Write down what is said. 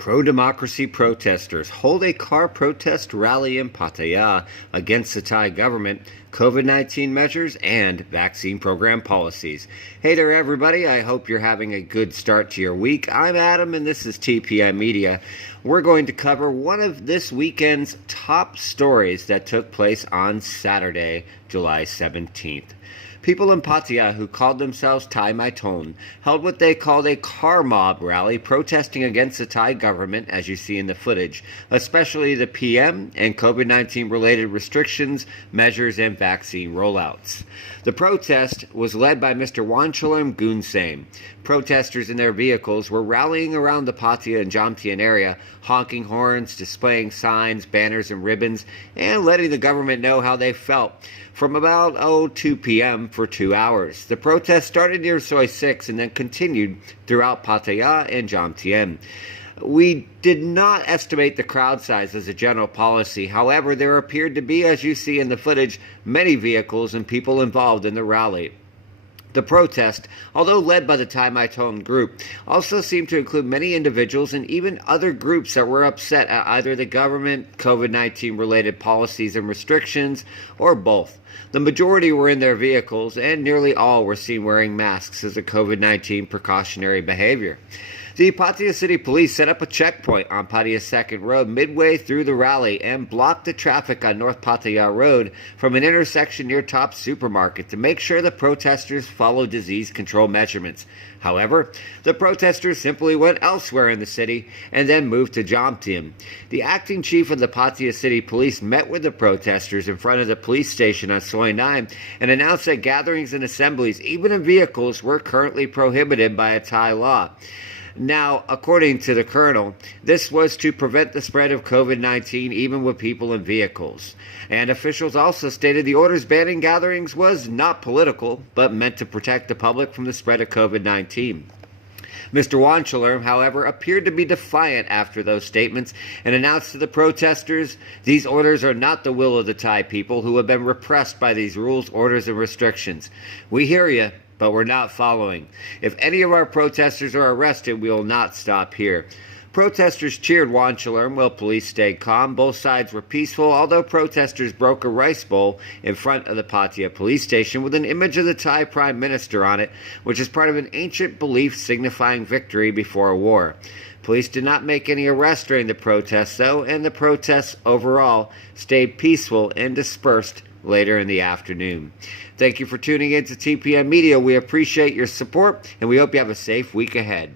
Pro-democracy protesters hold a car protest rally in Pattaya against the Thai government, COVID-19 measures, and vaccine program policies. Hey there, everybody. I hope you're having a good start to your week. I'm Adam, and this is TPI Media. We're going to cover one of this weekend's top stories that took place on Saturday, July 17th. People in Pattaya who called themselves Thai My Ton held what they called a car mob rally protesting against the Thai government, as you see in the footage, especially the PM and COVID-19 related restrictions, measures, and vaccine rollouts. The protest was led by Mr. Wanchalerm Gunsame. Protesters in their vehicles were rallying around the Pattaya and Jomtien area, honking horns, displaying signs, banners, and ribbons, and letting the government know how they felt. From about 2 p.m. for 2 hours. The protest started near Soi 6 and then continued throughout Pattaya and Jomtien. We did not estimate the crowd size as a general policy. However, there appeared to be, as you see in the footage, many vehicles and people involved in the rally. The protest, although led by the Thai My Ton group, also seemed to include many individuals and even other groups that were upset at either the government, COVID-19 related policies and restrictions, or both. The majority were in their vehicles, and nearly all were seen wearing masks as a COVID-19 precautionary behavior. The Pattaya City Police set up a checkpoint on Pattaya 2nd Road midway through the rally and blocked the traffic on North Pattaya Road from an intersection near Top Supermarket to make sure the protesters followed disease control measurements. However, the protesters simply went elsewhere in the city and then moved to Jomtien. The acting chief of the Pattaya City Police met with the protesters in front of the police station on Soi 9 and announced that gatherings and assemblies, even in vehicles, were currently prohibited by a Thai law. Now, according to the colonel, this was to prevent the spread of COVID-19 even with people in vehicles. And officials also stated the orders banning gatherings was not political, but meant to protect the public from the spread of COVID-19. Mr. Wanchalerm, however, appeared to be defiant after those statements and announced to the protesters, "These orders are not the will of the Thai people who have been repressed by these rules, orders, and restrictions. We hear you, but we're not following. If any of our protesters are arrested, we will not stop here." Protesters cheered Wanchalerm while police stayed calm. Both sides were peaceful, although protesters broke a rice bowl in front of the Pattaya police station with an image of the Thai Prime Minister on it, which is part of an ancient belief signifying victory before a war. Police did not make any arrests during the protests, though, and the protests overall stayed peaceful and dispersed later in the afternoon. Thank you for tuning in to TPM Media. We appreciate your support, and we hope you have a safe week ahead.